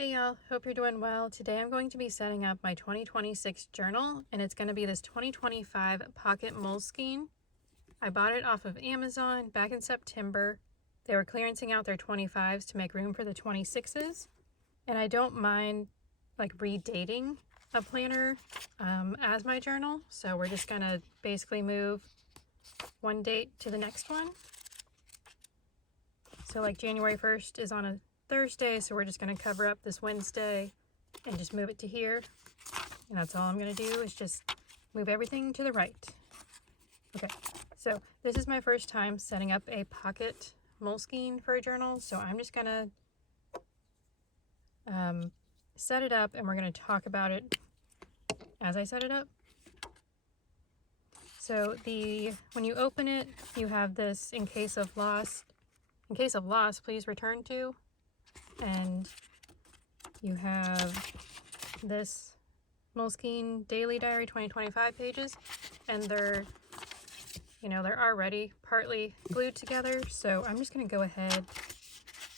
Hey y'all, hope you're doing well. Today I'm going to be setting up my 2026 journal, and it's going to be this 2025 Pocket Moleskine. I bought it off of Amazon back in September. They were clearancing out their 25s to make room for the 26s, and I don't mind like redating a planner as my journal, so we're just going to basically move one date to the next one. So like January 1st is on a Thursday, so we're just going to cover up this Wednesday and just move it to here. And that's all I'm going to do is just move everything to the right. Okay, so this is my first time setting up a Pocket Moleskine for a journal, so I'm just going to set it up and we're going to talk about it as I set it up. So when you open it, you have this in case of loss, please return to. And you have this Moleskine Daily Diary 2025 pages, and they're already partly glued together, so I'm just going to go ahead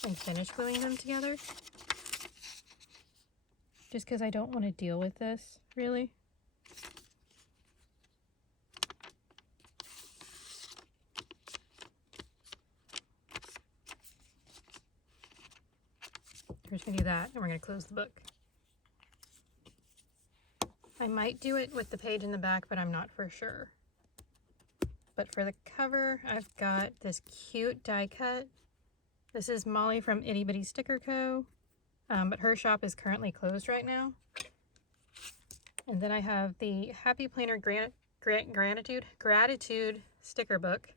and finish gluing them together, just because I don't want to deal with this, really. We're just going to do that, and we're going to close the book. I might do it with the page in the back, but I'm not for sure. But for the cover, I've got this cute die cut. This is Molly from Itty Bitty Sticker Co, but her shop is currently closed right now. And then I have the Happy Planner Gratitude sticker book.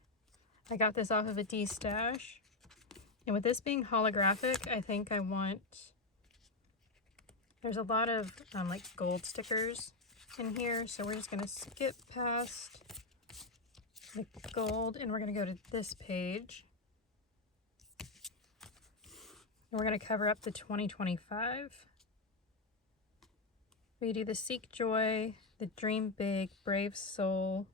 I got this off of a D-stash. And with this being holographic, I think I want, there's a lot of like gold stickers in here, so we're just going to skip past the gold and we're going to go to this page. And we're going to cover up the 2025. We do the Seek Joy, the Dream Big, Brave Soul.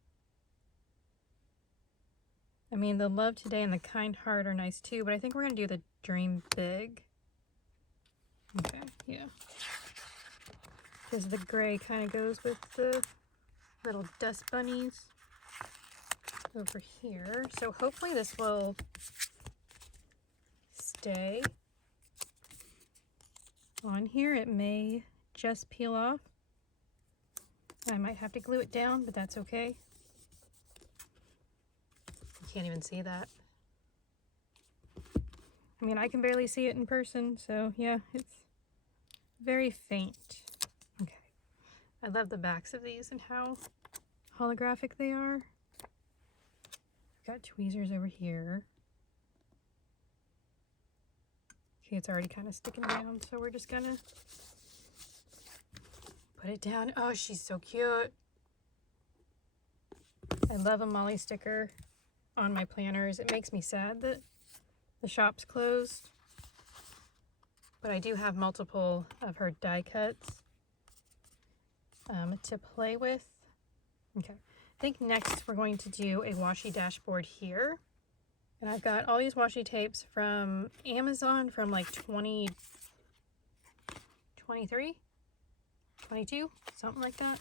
I mean, the Love Today and the Kind Heart are nice too, but I think we're going to do the Dream Big. Okay, yeah. Because the gray kind of goes with the little dust bunnies over here. So hopefully this will stay on here. It may just peel off. I might have to glue it down, but that's okay. Can't even see that. I mean, I can barely see it in person, so yeah, it's very faint. Okay. I love the backs of these and how holographic they are. I've got tweezers over here. Okay, it's already kind of sticking down, so we're just gonna put it down. Oh, she's so cute. I love a Molly sticker on my planners. It makes me sad that the shop's closed, but I do have multiple of her die cuts to play with. Okay, I think next we're going to do a washi dashboard here, and I've got all these washi tapes from Amazon from like 2023, 22, something like that.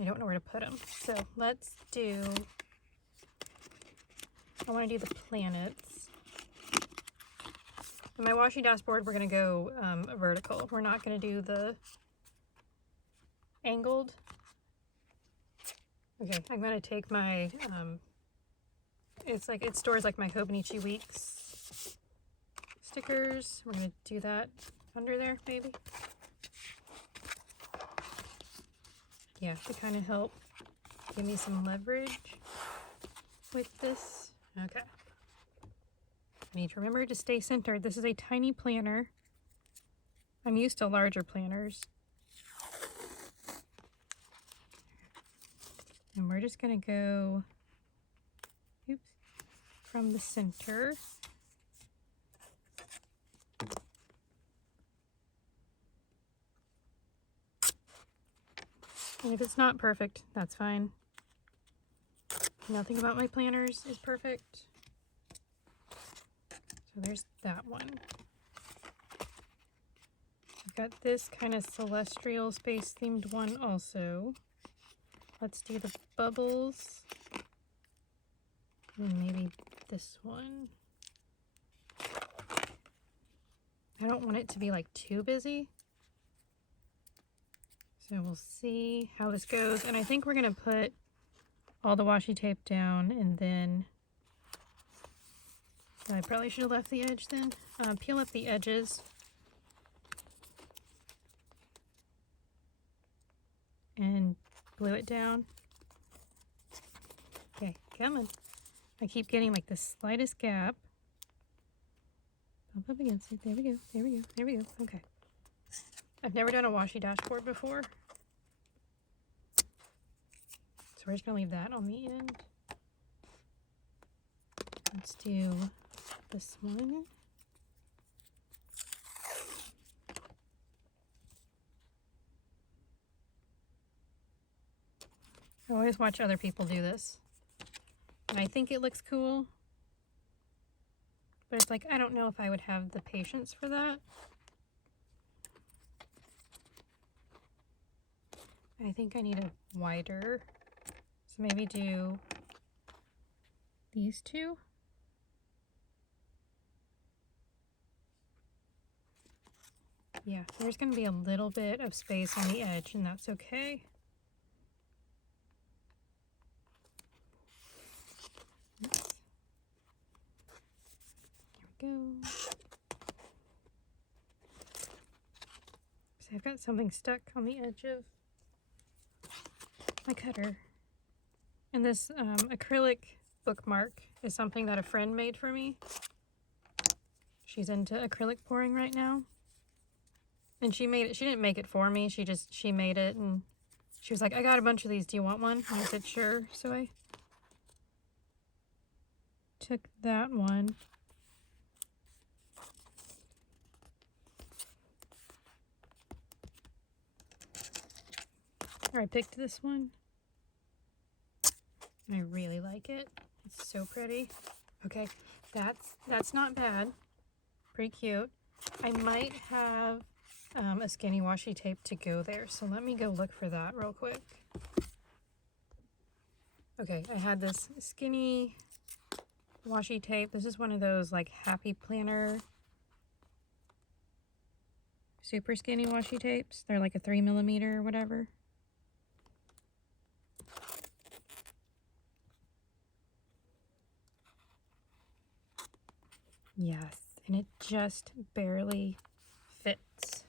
I don't know where to put them, so let's do, I want to do the planets. In my washi dashboard, we're going to go vertical. We're not going to do the angled. Okay, I'm going to take my, it stores like my Hobonichi Weeks stickers. We're going to do that under there, maybe. Yeah, to kind of help give me some leverage with this. Okay. I need to remember to stay centered. This is a tiny planner. I'm used to larger planners. And we're just going to go, oops, from the center. And if it's not perfect, that's fine. Nothing about my planners is perfect. So there's that one. got this kind of celestial space themed one also. Let's do the bubbles. And maybe this one. I don't want it to be like too busy. So we'll see how this goes. And I think we're gonna put all the washi tape down and then I probably should have left the edge then. Peel up the edges. And glue it down. Okay, come on. I keep getting like the slightest gap. Bump up against it. There we go. There we go. There we go. Okay. I've never done a washi dashboard before. So we're just going to leave that on the end. Let's do this one. I always watch other people do this. And I think it looks cool. But it's like, I don't know if I would have the patience for that. I think I need a wider. So maybe do these two. Yeah, there's going to be a little bit of space on the edge, and that's okay. Oops. Here we go. So I've got something stuck on the edge of my cutter. And this acrylic bookmark is something that a friend made for me. She's into acrylic pouring right now. And she made it, she didn't make it for me, she made it, and she was like, I got a bunch of these, do you want one? And I said, sure. So I took that one. Or I picked this one. And I really like it. It's so pretty. Okay, that's not bad. Pretty cute. I might have a skinny washi tape to go there, so let me go look for that real quick. Okay, I had this skinny washi tape. This is one of those like Happy Planner super skinny washi tapes. They're like a 3mm or whatever. Yes, and it just barely fits.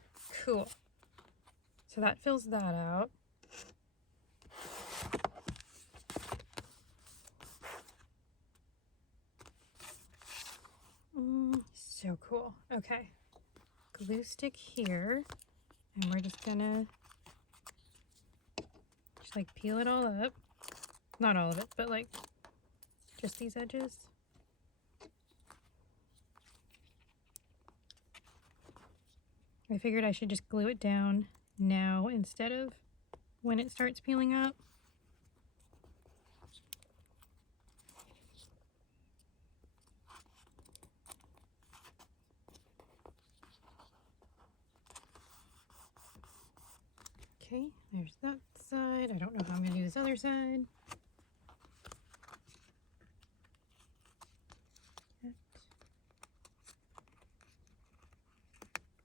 Cool. So that fills that out. So cool. Okay. Glue stick here. And we're just gonna just like peel it all up. Not all of it, but like just these edges. I figured I should just glue it down now instead of when it starts peeling up. Okay, there's that side. I don't know how I'm going to do this other side.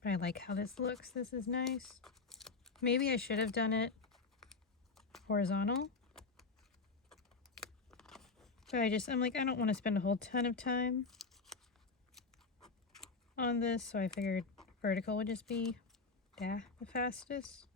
But I like how this looks. This is nice. Maybe I should have done it horizontal. But I'm like, I don't want to spend a whole ton of time on this, so I figured vertical would just be the fastest.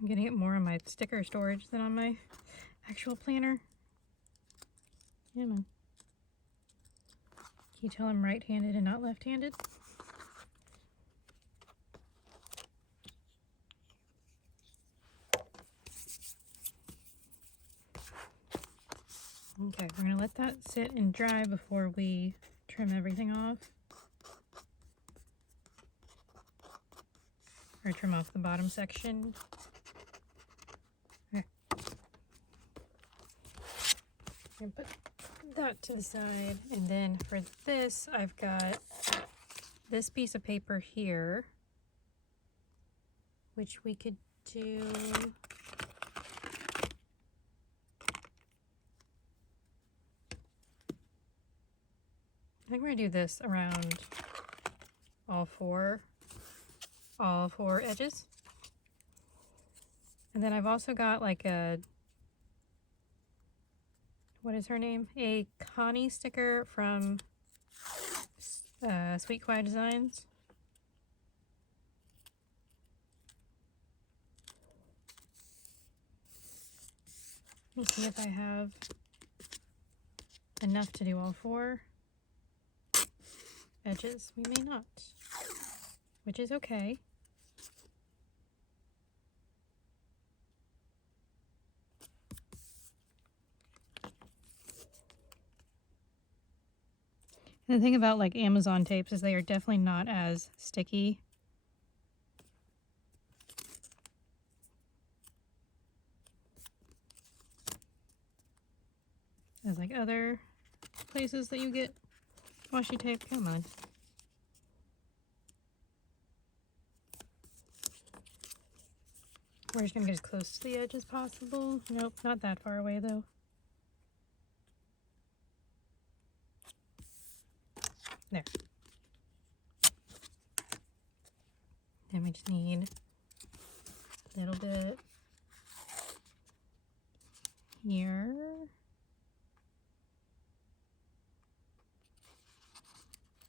I'm getting it more on my sticker storage than on my actual planner. Yeah, man. Can you tell I'm right-handed and not left-handed? Okay, we're gonna let that sit and dry before we trim everything off. or trim off the bottom section. Okay. And put that to the side, and then for this I've got this piece of paper here, which we could do I think we're gonna do this around all four edges. And then I've also got like a, what is her name? A Konnie sticker from Sweet Kawaii Designs. Let me see if I have enough to do all four edges. We may not, which is okay. And the thing about like Amazon tapes is they are definitely not as sticky as like other places that you get washi tape. Come on. We're just gonna get as close to the edge as possible. Nope, not that far away though. There. Then we just need a little bit here.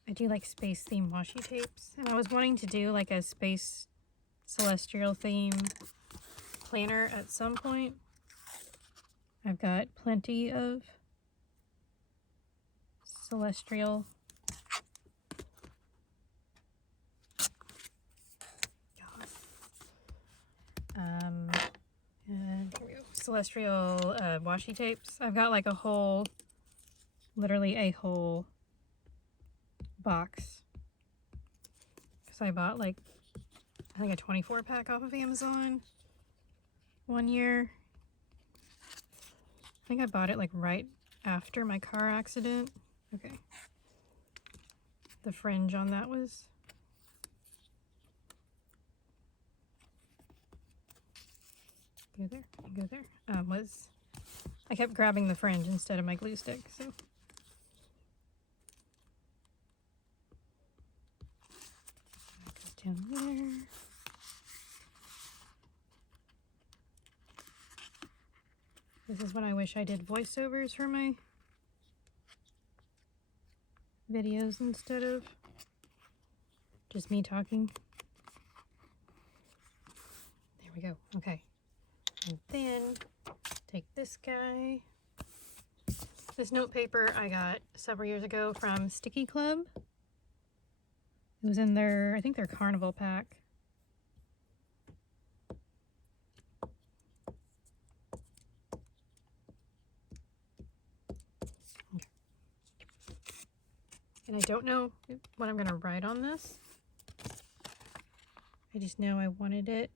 I do like space theme washi tapes, and I was wanting to do like a space celestial theme planner at some point. I've got plenty of celestial and here we go. Celestial washi tapes. I've got like a whole, literally a whole box, because I bought like I think a 24 pack off of Amazon one year. I think I bought it like right after my car accident. Okay, the fringe on that was go there, go there. Was I kept grabbing the fringe instead of my glue stick, so. Down there. This is when I wish I did voiceovers for my videos instead of just me talking. There we go. Okay. And then take this guy. This note paper I got several years ago from StickiiClub. It was in their, I think their carnival pack. And I don't know what I'm going to write on this. I just know I wanted it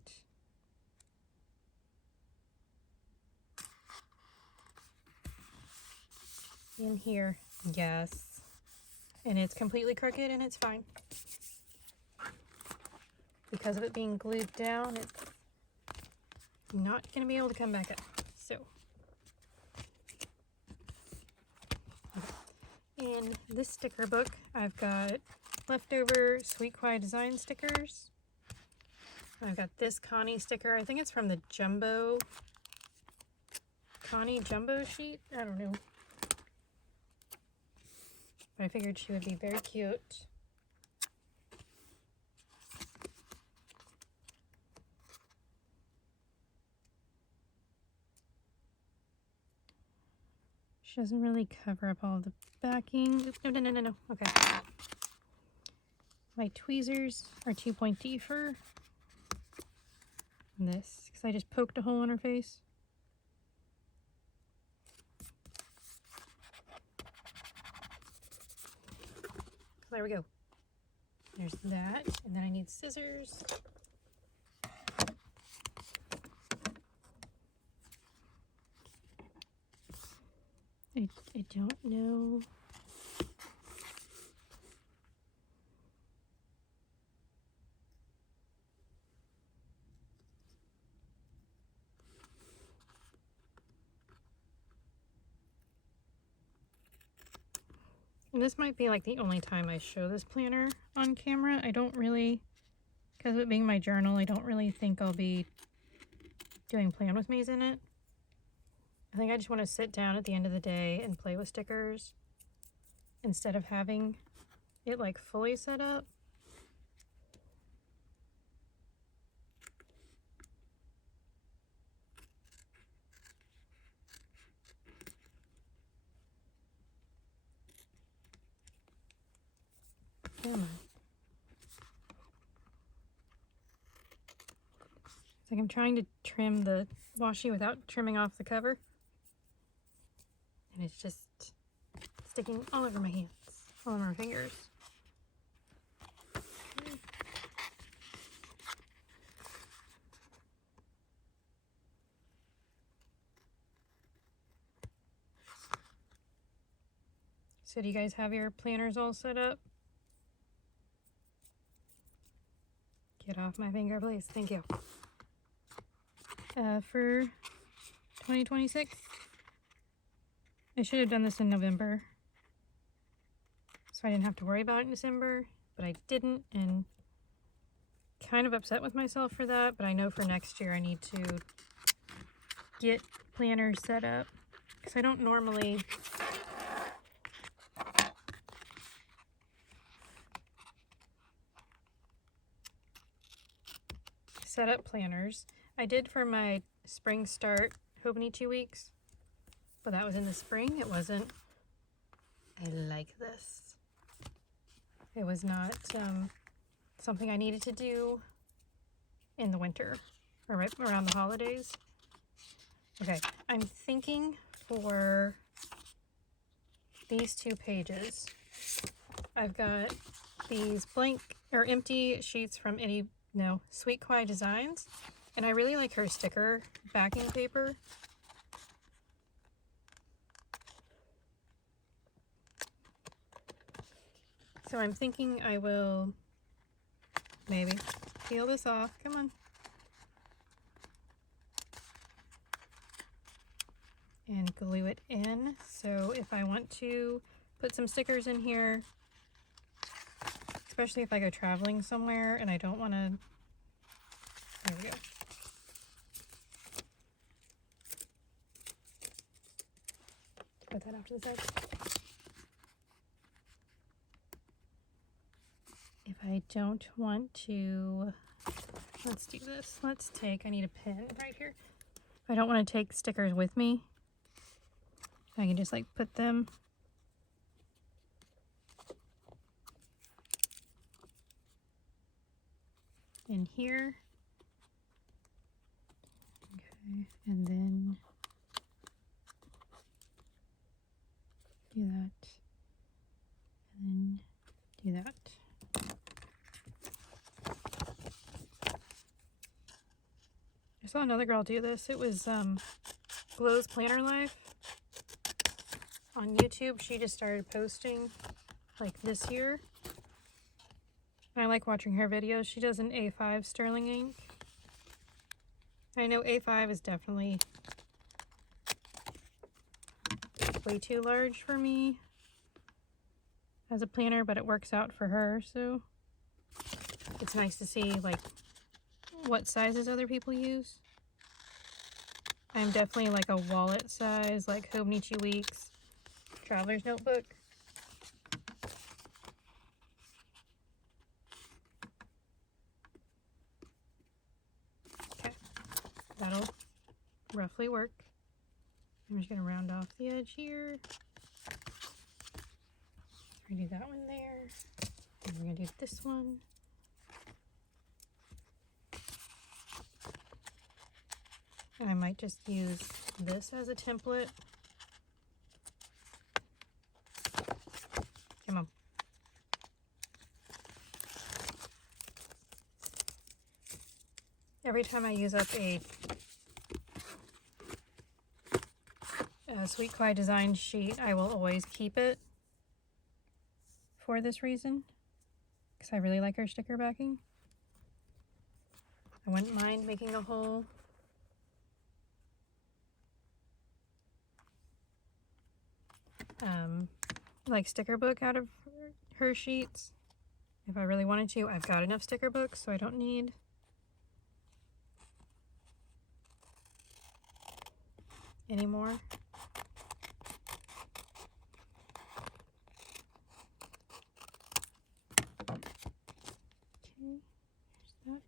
in here. Yes. And it's completely crooked and it's fine. Because of it being glued down, it's not going to be able to come back up. So, okay. In this sticker book, I've got leftover Sweet Kawaii Design stickers. I've got this Konnie sticker. I think it's from the Konnie Jumbo sheet. I don't know. But I figured she would be very cute. She doesn't really cover up all the backing. Oops, no. Okay. My tweezers are too pointy for this, because I just poked a hole in her face. So there we go. There's that. And then I need scissors. I don't know. And this might be like the only time I show this planner on camera. I don't really, because of it being my journal, I don't really think I'll be doing plan with me's in it. I think I just want to sit down at the end of the day and play with stickers instead of having it like fully set up. Come on. It's like I'm trying to trim the washi without trimming off the cover. And it's just sticking all over my hands, all over my fingers. Okay. So do you guys have your planners all set up? Get off my finger, please. Thank you. For 2026, I should have done this in November, so I didn't have to worry about it in December, but I didn't, and kind of upset with myself for that. But I know for next year I need to get planners set up, because I don't normally set up planners. I did for my spring start Hobony 2 weeks, but that was in the spring. It wasn't, I like this. It was not something I needed to do in the winter or right around the holidays. Okay, I'm thinking for these 2 pages, I've got these blank or empty sheets from Sweet Kawaii Designs. And I really like her sticker backing paper. So I'm thinking I will maybe peel this off. Come on. And glue it in. So if I want to put some stickers in here, especially if I go traveling somewhere and I don't want to, there we go. Put that off to the side. If I don't want to, let's do this. I need a pen right here. If I don't want to take stickers with me, I can just like put them in here. Okay, and then do that, and then do that. I saw another girl do this. It was Glow's Planner Life on YouTube. She just started posting like this year. And I like watching her videos. She does an A5 sterling ink. I know A5 is definitely way too large for me as a planner, but it works out for her, so it's nice to see like what sizes other people use. I'm definitely like a wallet size, like Hobony 2 weeks, traveler's notebook. Okay, that'll roughly work. I'm just going to round off the edge here. We're going to do that one there. And we're going to do this one. And I might just use this as a template. Come on. Every time I use up a Sweet Kawaii design sheet. I will always keep it for this reason, because I really like her sticker backing. I wouldn't mind making a whole like sticker book out of her sheets if I really wanted to. I've got enough sticker books, so I don't need any more. Okay, there's that.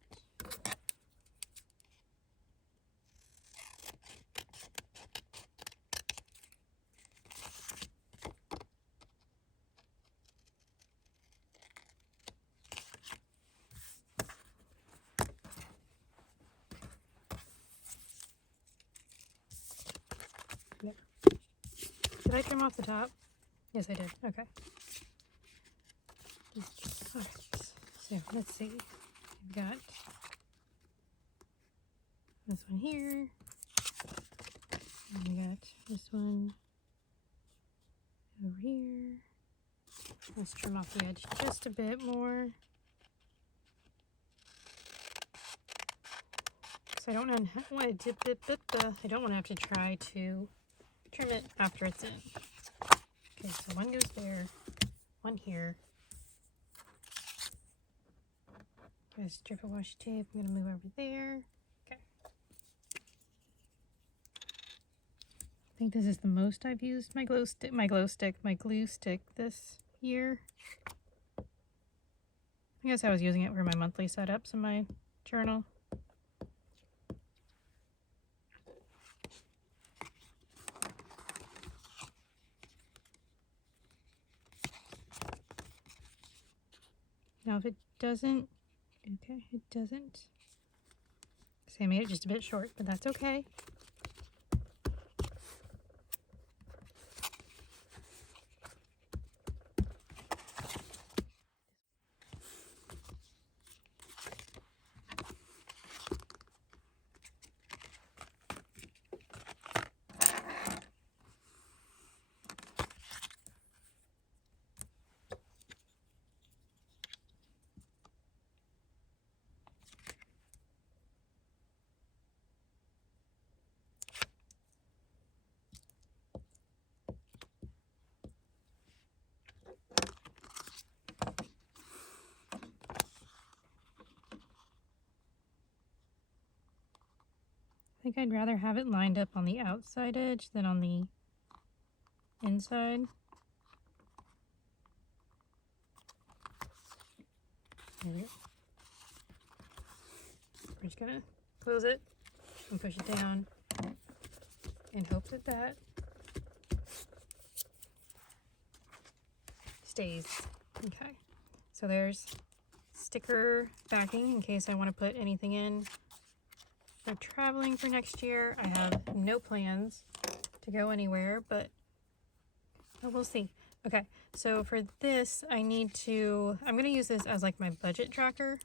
Yep. Did I trim off the top? Yes, I did. Okay. Alright, so let's see. We've got this one here. And we got this one over here. Let's trim off the edge just a bit more. So I don't want to have to try to trim it after it's in. Okay, so one goes there, one here. Got a strip of washi tape. I'm gonna move over there. Okay. I think this is the most I've used my glue stick this year. I guess I was using it for my monthly setups in my journal. Now if it doesn't, okay, it doesn't. See, I made it just a bit short, but that's okay. I think I'd rather have it lined up on the outside edge than on the inside. There we go. We're just gonna close it and push it down and hope that that stays. Okay, so there's sticker backing in case I want to put anything in for traveling for next year. I have no plans to go anywhere, but we'll see. Okay, so for this I'm going to use this as like my budget tracker.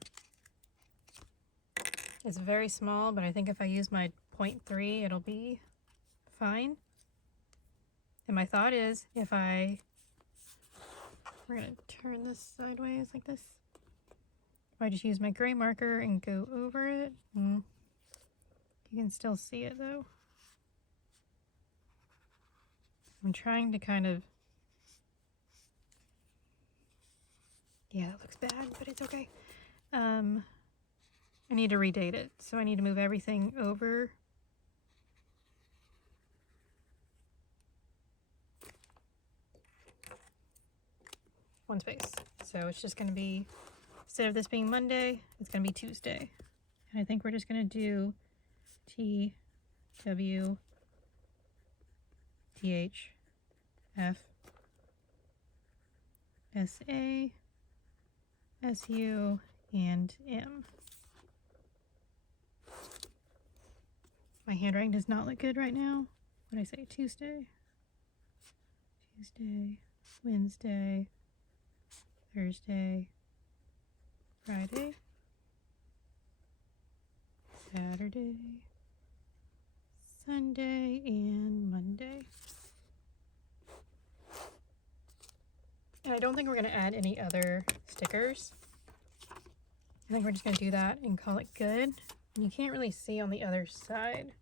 It's very small, but I think if I use my 0.3 it'll be fine. And my thought is we're going to turn this sideways like this. If I just use my gray marker and go over it, you can still see it though. I'm trying to kind of, yeah, that looks bad, but it's okay. I need to redate it, so I need to move everything over. One space. So it's just going to be, instead of this being Monday, it's going to be Tuesday. And I think we're just going to do T, W, T, H, F, S, A, S, U, and M. My handwriting does not look good right now. What did I say? Tuesday, Wednesday, Thursday, Friday, Saturday, Sunday, and Monday. And I don't think we're going to add any other stickers. I think we're just going to do that and call it good. And you can't really see on the other side.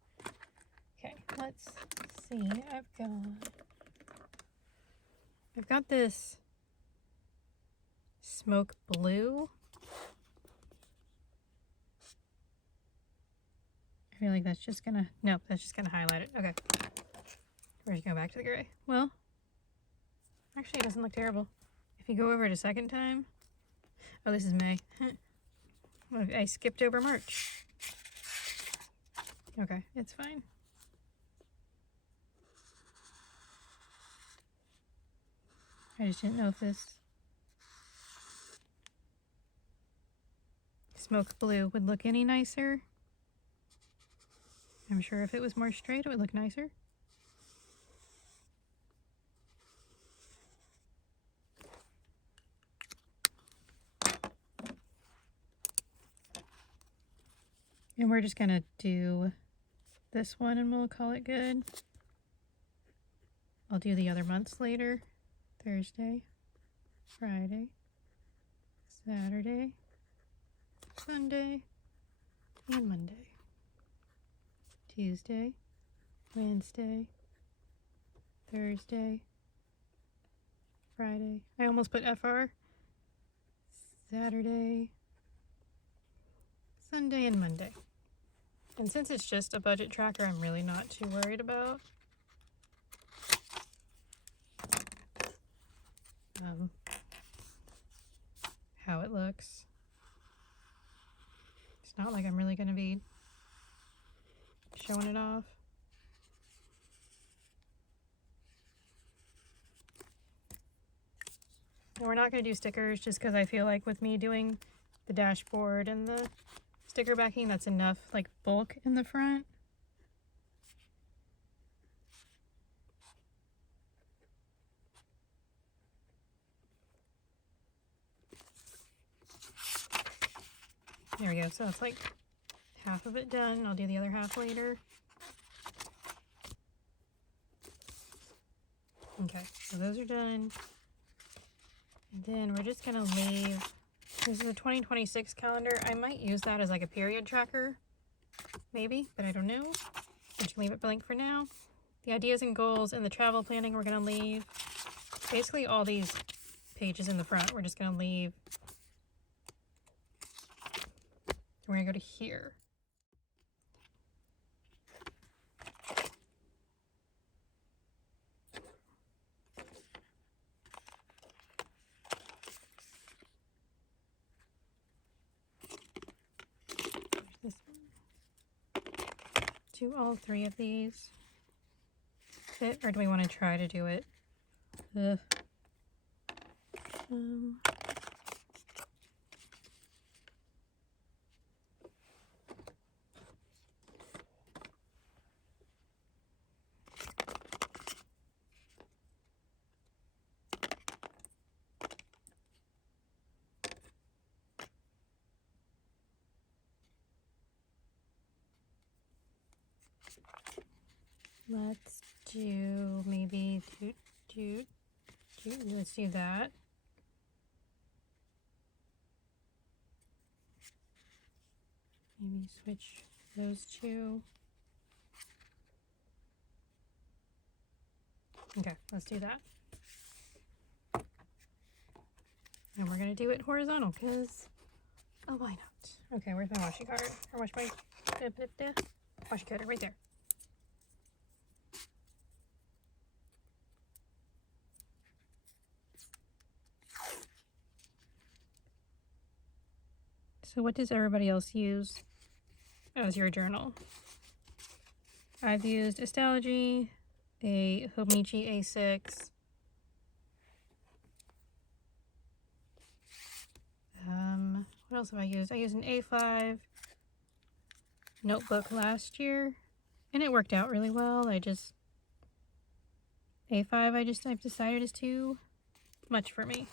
Okay, let's see. I've got this smoke blue. I feel like that's just gonna, nope, that's just gonna highlight it. Okay. We're just going back to the gray. Well, actually it doesn't look terrible. If you go over it a second time, oh, this is May. I skipped over March. Okay, it's fine. I just didn't know if this smoke blue would look any nicer. I'm sure if it was more straight, it would look nicer. And we're just gonna do this one and we'll call it good. I'll do the other months later. Thursday, Friday, Saturday, Sunday, and Monday. Tuesday, Wednesday, Thursday, Friday. I almost put FR. Saturday, Sunday, and Monday. And since it's just a budget tracker, I'm really not too worried about how it looks. It's not like I'm really going to be showing it off. And we're not going to do stickers just because I feel like with me doing the dashboard and the sticker backing, that's enough like bulk in the front. There we go. So it's like half of it done. I'll do the other half later. Okay, so those are done. And then we're just gonna leave, this is a 2026 calendar. I might use that as like a period tracker, maybe, but I don't know. I'm just gonna leave it blank for now. The ideas and goals and the travel planning we're gonna leave. Basically all these pages in the front, we're just gonna leave. We're gonna go to here. This one. Do all three of these fit, or do we want to try to do it? Ugh. Let's do maybe let's do that. Maybe switch those two. Okay, let's do that. And we're gonna do it horizontal because, oh, why not? Okay, where's my washi card? Or washi cutter right there. So what does everybody else use as your journal? I've used Astrology, a Hobonichi A6, what else have I used? I used an A5 notebook last year, and it worked out really well. I've decided is too much for me.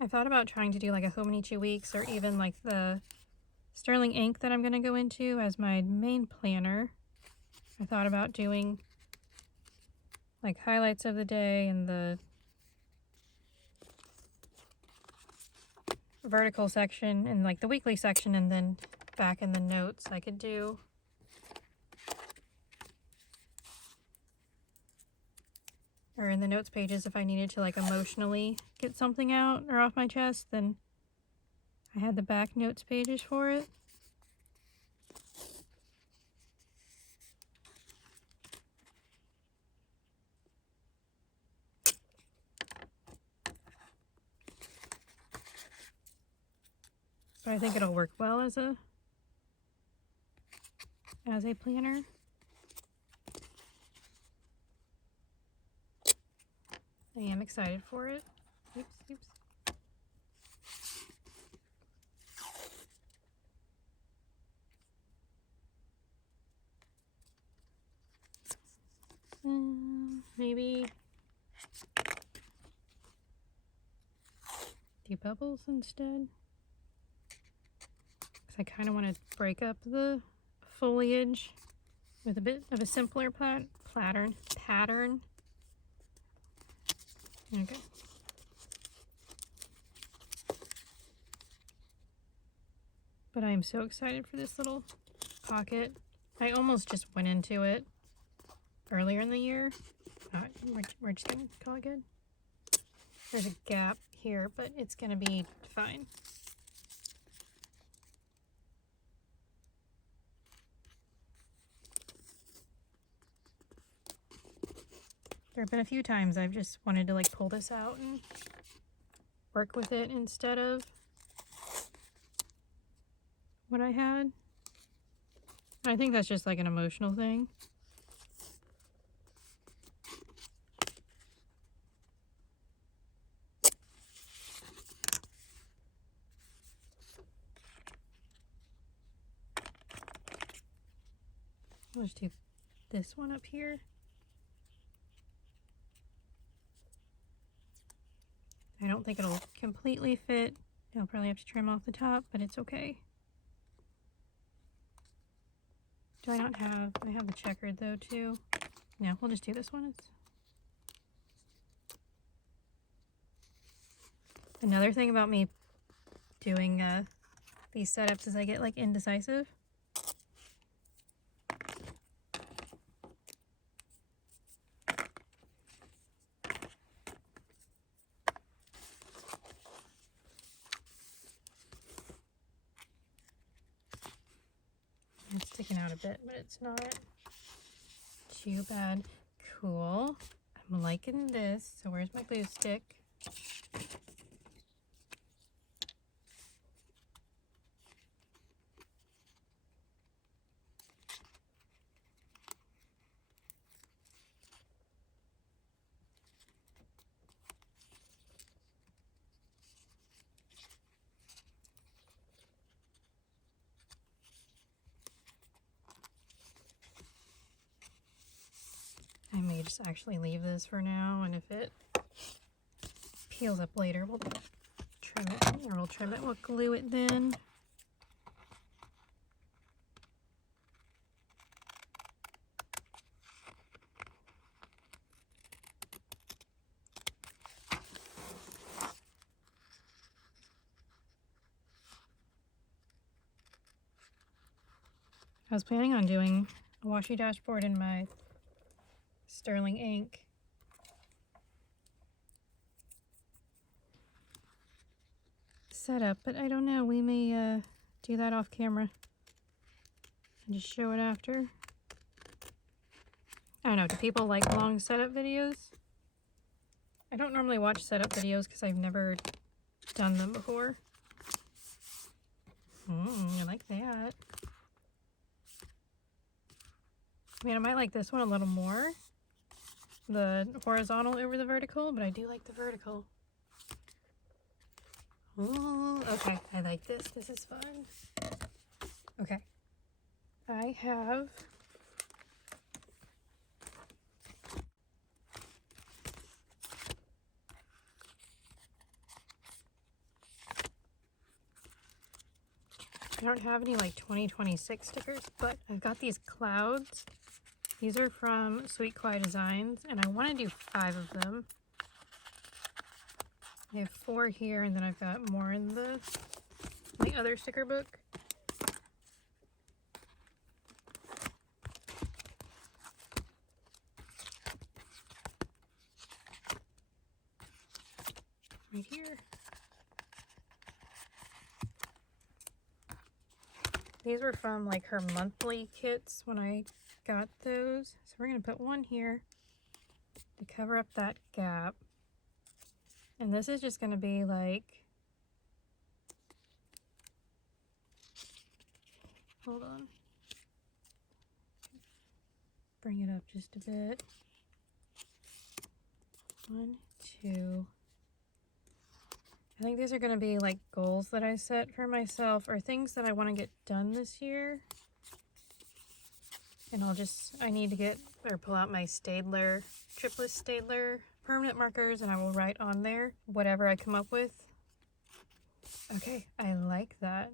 I thought about trying to do like a Hobonichi Weeks or even like the sterling ink that I'm going to go into as my main planner. I thought about doing like highlights of the day and the vertical section and like the weekly section, and then back in the notes I could do or in the notes pages if I needed to like emotionally get something out or off my chest, then I had the back notes pages for it. But I think it'll work well as a planner. I am excited for it. Oops, oops. Maybe do bubbles instead. Because I kind of want to break up the foliage with a bit of a simpler pattern. Okay. But I am so excited for this little pocket. I almost just went into it earlier in the year. We're just gonna call it good. There's a gap here, but it's gonna be fine. There have been a few times I've just wanted to like pull this out and work with it instead of what I had. I think that's just like an emotional thing. I'll just do this one up here. I don't think it'll completely fit. I'll probably have to trim off the top, but it's okay. Do I not have, I have the checkered though too. No, we'll just do this one. Another thing about me doing these setups is I get like indecisive. It's sticking out a bit, but it's not too bad. Cool. I'm liking this. So where's my glue stick? I may just actually leave this for now, and if it peels up later, we'll trim it, or we'll trim it, we'll glue it then. I was planning on doing a washi dashboard in my sterling ink. Setup, but I don't know, we may do that off camera and just show it after. I don't know, do people like long setup videos? I don't normally watch setup videos because I've never done them before. I like that. I mean, I might like this one a little more, the horizontal over the vertical, but I do like the vertical. Ooh, okay, I like this. This is fun. Okay, I have I don't have any like 2026 stickers, but I've got these clouds. These are from Sweet Kawaii Designs, and I want to do 5 of them. I have 4 here, and then I've got more in the other sticker book. Right here. These were from like her monthly kits when I got those. So we're going to put one here to cover up that gap. And this is just going to be like, hold on, bring it up just a bit. 1, 2. I think these are going to be like goals that I set for myself or things that I want to get done this year. And I need to get or pull out my Staedtler, Tripless Staedtler permanent markers, and I will write on there whatever I come up with. Okay, I like that.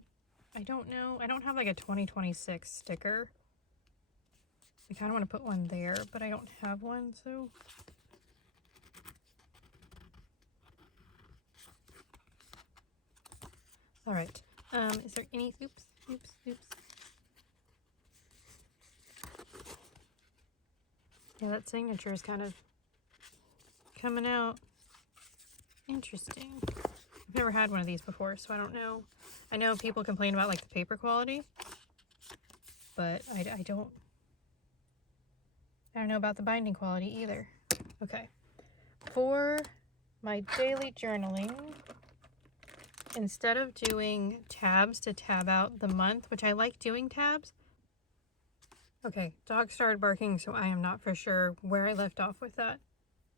I don't know. I don't have like a 2026 sticker. I kind of want to put one there, but I don't have one, so. All right. Is there any, oops. Yeah, that signature is kind of coming out. Interesting. I've never had one of these before, so I don't know. I know people complain about like the paper quality, but I don't know about the binding quality either. Okay. For my daily journaling, instead of doing tabs to tab out the month, which I like doing tabs. Okay, dog started barking, so I am not for sure where I left off with that.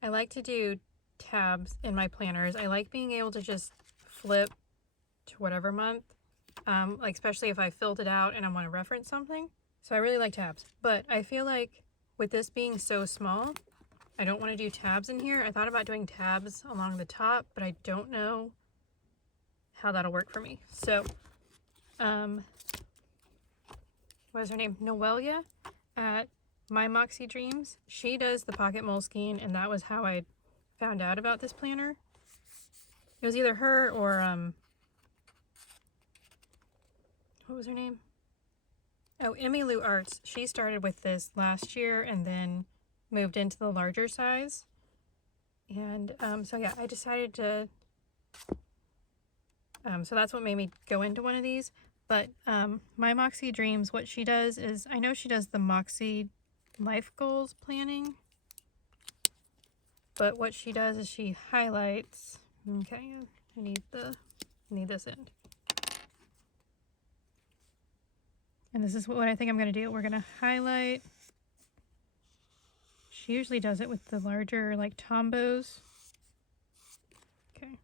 I like to do tabs in my planners. I like being able to just flip to whatever month, like especially if I filled it out and I want to reference something. So I really like tabs, but I feel like with this being so small, I don't want to do tabs in here. I thought about doing tabs along the top, but I don't know how that'll work for me. So, what is her name? Noelia at My Moxie Dreams. She does the Pocket Moleskine, and that was how I found out about this planner. It was either her or, what was her name? Oh, Emmy Lou Arts. She started with this last year and then moved into the larger size. And so yeah, I decided to, so that's what made me go into one of these. But My Moxie Dreams, what she does is, I know she does the Moxie Life Goals planning, but what she does is she highlights, okay, I need this end. And this is what I think I'm going to do. We're going to highlight. She usually does it with the larger like tombos. Okay.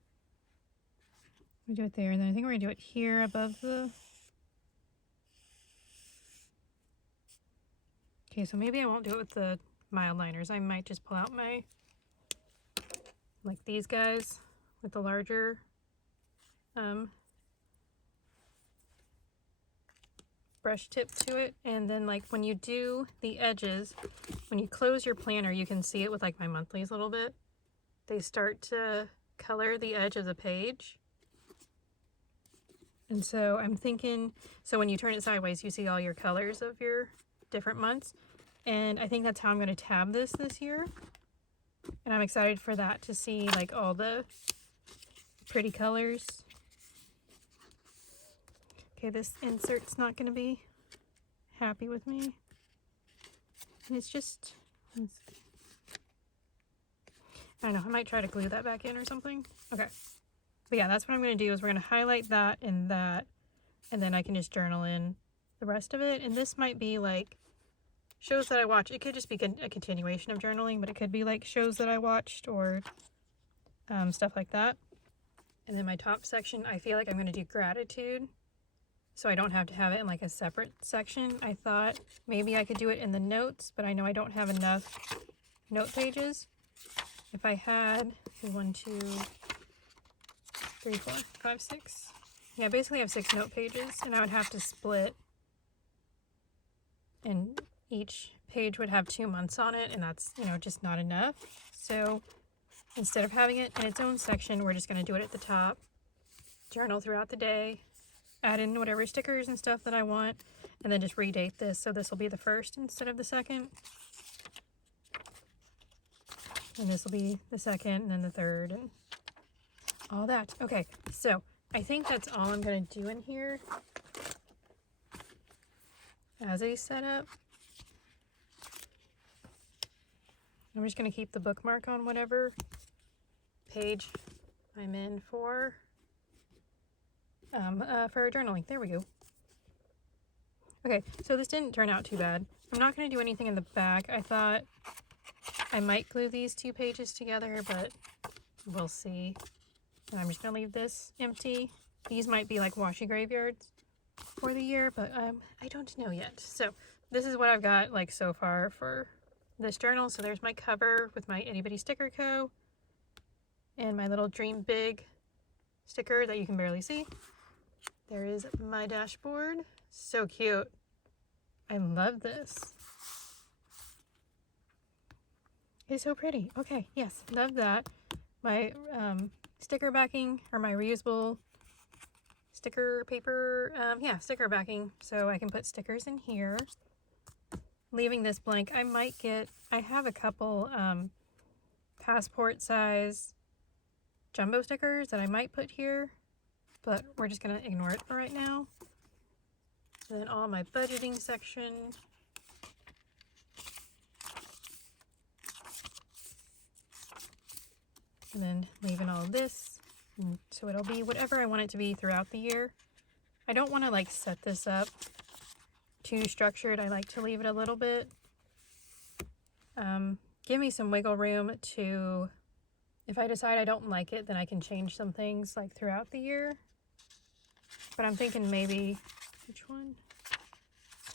We do it there, and then I think we're going to do it here above the. Okay, so maybe I won't do it with the Mildliners. I might just pull out my, like these guys with the larger brush tip to it. And then like when you do the edges, when you close your planner, you can see it with like my monthlies a little bit. They start to color the edge of the page. And so I'm thinking, so when you turn it sideways, you see all your colors of your different months. And I think that's how I'm going to tab this year. And I'm excited for that, to see like all the pretty colors. Okay, this insert's not going to be happy with me. And it's just, I don't know, I might try to glue that back in or something. Okay. But yeah, that's what I'm going to do, is we're going to highlight that, and then I can just journal in the rest of it. And this might be like shows that I watch. It could just be a continuation of journaling, but it could be like shows that I watched or stuff like that. And then my top section, I feel like I'm going to do gratitude, so I don't have to have it in like a separate section. I thought maybe I could do it in the notes, but I know I don't have enough note pages. If I had 1, 2, 3, 4, 5, 6, yeah, basically I have 6 note pages, and I would have to split, and each page would have 2 months on it, and that's, you know, just not enough. So instead of having it in its own section, we're just going to do it at the top, journal throughout the day, add in whatever stickers and stuff that I want, and then just redate this. So this will be the 1st instead of the 2nd. And this will be the 2nd, and then the 3rd, and all that. Okay, so I think that's all I'm going to do in here as a setup. I'm just going to keep the bookmark on whatever page I'm in for journaling. There we go. Okay, so this didn't turn out too bad. I'm not going to do anything in the back. I thought I might glue these 2 pages together, but we'll see. And I'm just going to leave this empty. These might be like washi graveyards for the year, but I don't know yet. So this is what I've got like so far for this journal. So there's my cover with my Itty Bitty Sticker Co. and my little Dream Big sticker that you can barely see. There is my dashboard. So cute. I love this. It's so pretty. Okay, yes, love that. My sticker backing, or my reusable sticker paper, yeah, sticker backing, so I can put stickers in here. Leaving this blank. I have a couple passport size jumbo stickers that I might put here, but we're just gonna ignore it for right now. And then all my budgeting section. And then leaving all of this, so it'll be whatever I want it to be throughout the year. I don't want to like set this up too structured. I like to leave it a little bit. Give me some wiggle room to, if I decide I don't like it, then I can change some things like throughout the year. But I'm thinking maybe, which one?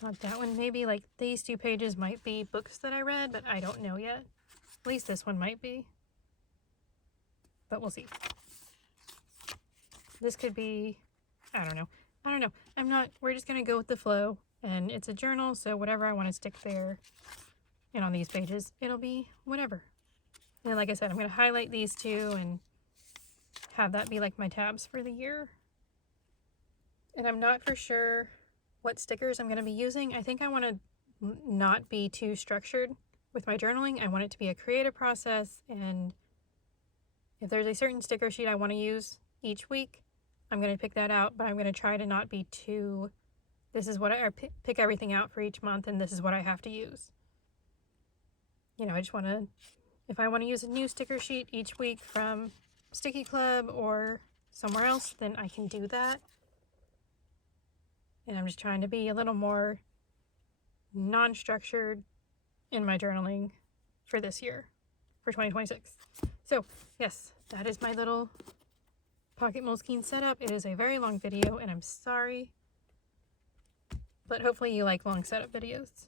Not that one. Maybe like these 2 pages might be books that I read, but I don't know yet. At least this one might be. But we'll see. This could be, I don't know. We're just going to go with the flow. And it's a journal, so whatever I want to stick there. And on these pages, it'll be whatever. And then, like I said, I'm going to highlight these 2 and have that be like my tabs for the year. And I'm not for sure what stickers I'm going to be using. I think I want to not be too structured with my journaling. I want it to be a creative process, and if there's a certain sticker sheet I want to use each week, I'm going to pick that out, but I'm going to try to not be too, this is what I pick everything out for each month, and this is what I have to use. You know, I just want to, if I want to use a new sticker sheet each week from StickiiClub or somewhere else, then I can do that. And I'm just trying to be a little more non-structured in my journaling for this year, for 2026. So, yes, that is my little Pocket Moleskine setup. It is a very long video, and I'm sorry, but hopefully you like long setup videos.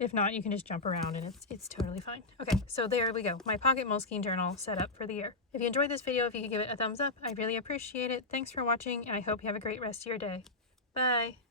If not, you can just jump around, and it's totally fine. Okay, so there we go. My Pocket Moleskine journal set up for the year. If you enjoyed this video, if you could give it a thumbs up, I'd really appreciate it. Thanks for watching, and I hope you have a great rest of your day. Bye!